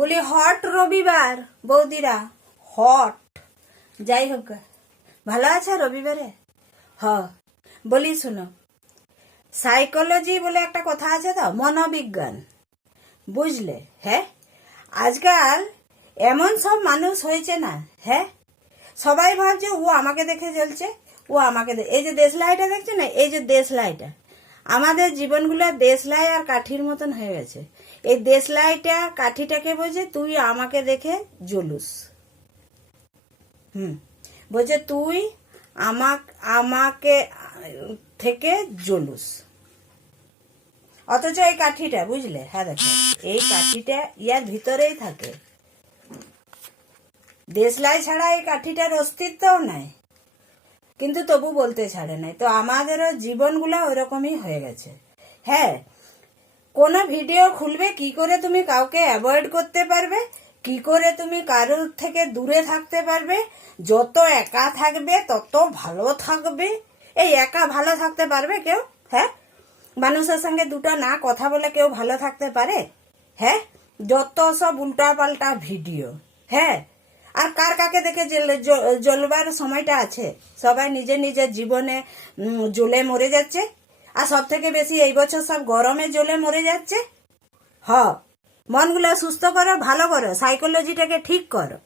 বলি হট রবিবার বৌদিরা হট। যাই হোক, ভালো আছে রবিবারে? বলি শুনো, সাইকোলজি বলে একটা কথা আছে তো, মনোবিজ্ঞান, বুঝলে? হ্যাঁ, আজকাল এমন সব মানুষ হয়েছে না, হ্যাঁ, সবাই ভাবছে ও আমাকে দেখে জ্বলছে, ও আমাকে এই যে দেশলাইটা দেখছে না, এই যে দেশলাইটা, আমাদের জীবনগুলো দেশলাই আর কাঠির মতন হয়ে গেছে। এই দেশলাইটা কাঠিটাকে বোঝে তুই আমাকে দেখে জ্বলুস, বলছে তুই আমাকে থেকে জ্বলুস, অথচ এই কাঠিটা, বুঝলে? হ্যাঁ দেখো, এই কাঠিটা ইয়ার ভিতরেই থাকে, দেশলাই ছাড়া এই কাঠিটার অস্তিত্বও নাই, কিন্তু তবু বলতে ছাড়ে নাই। তো আমাদেরও জীবনগুলো ওরকমই হয়ে গেছে। হ্যাঁ, কোনো ভিডিও খুলবে কি করে তুমি কাউকে অ্যাভয়েড করতে পারবে, কি করে তুমি কারোর থেকে দূরে থাকতে পারবে, যত একা থাকবে তত ভালো থাকবে। এই একা ভালো থাকতে পারবে কেউ? হ্যাঁ, মানুষের সঙ্গে দুটো না কথা বলে কেউ ভালো থাকতে পারে? হ্যাঁ, যত সব উল্টা পাল্টা ভিডিও। হ্যাঁ, আর কার কাকে দেখে জ্বলবার সময়টা আছে? সবাই নিজের নিজের জীবনে জ্বলে মরে যাচ্ছে, আর সব থেকে বেশি এই বছর সব গরমে জ্বলে মরে যাচ্ছে। মনগুলো সুস্থ করো, ভালো করো, সাইকোলজিটাকে ঠিক করো।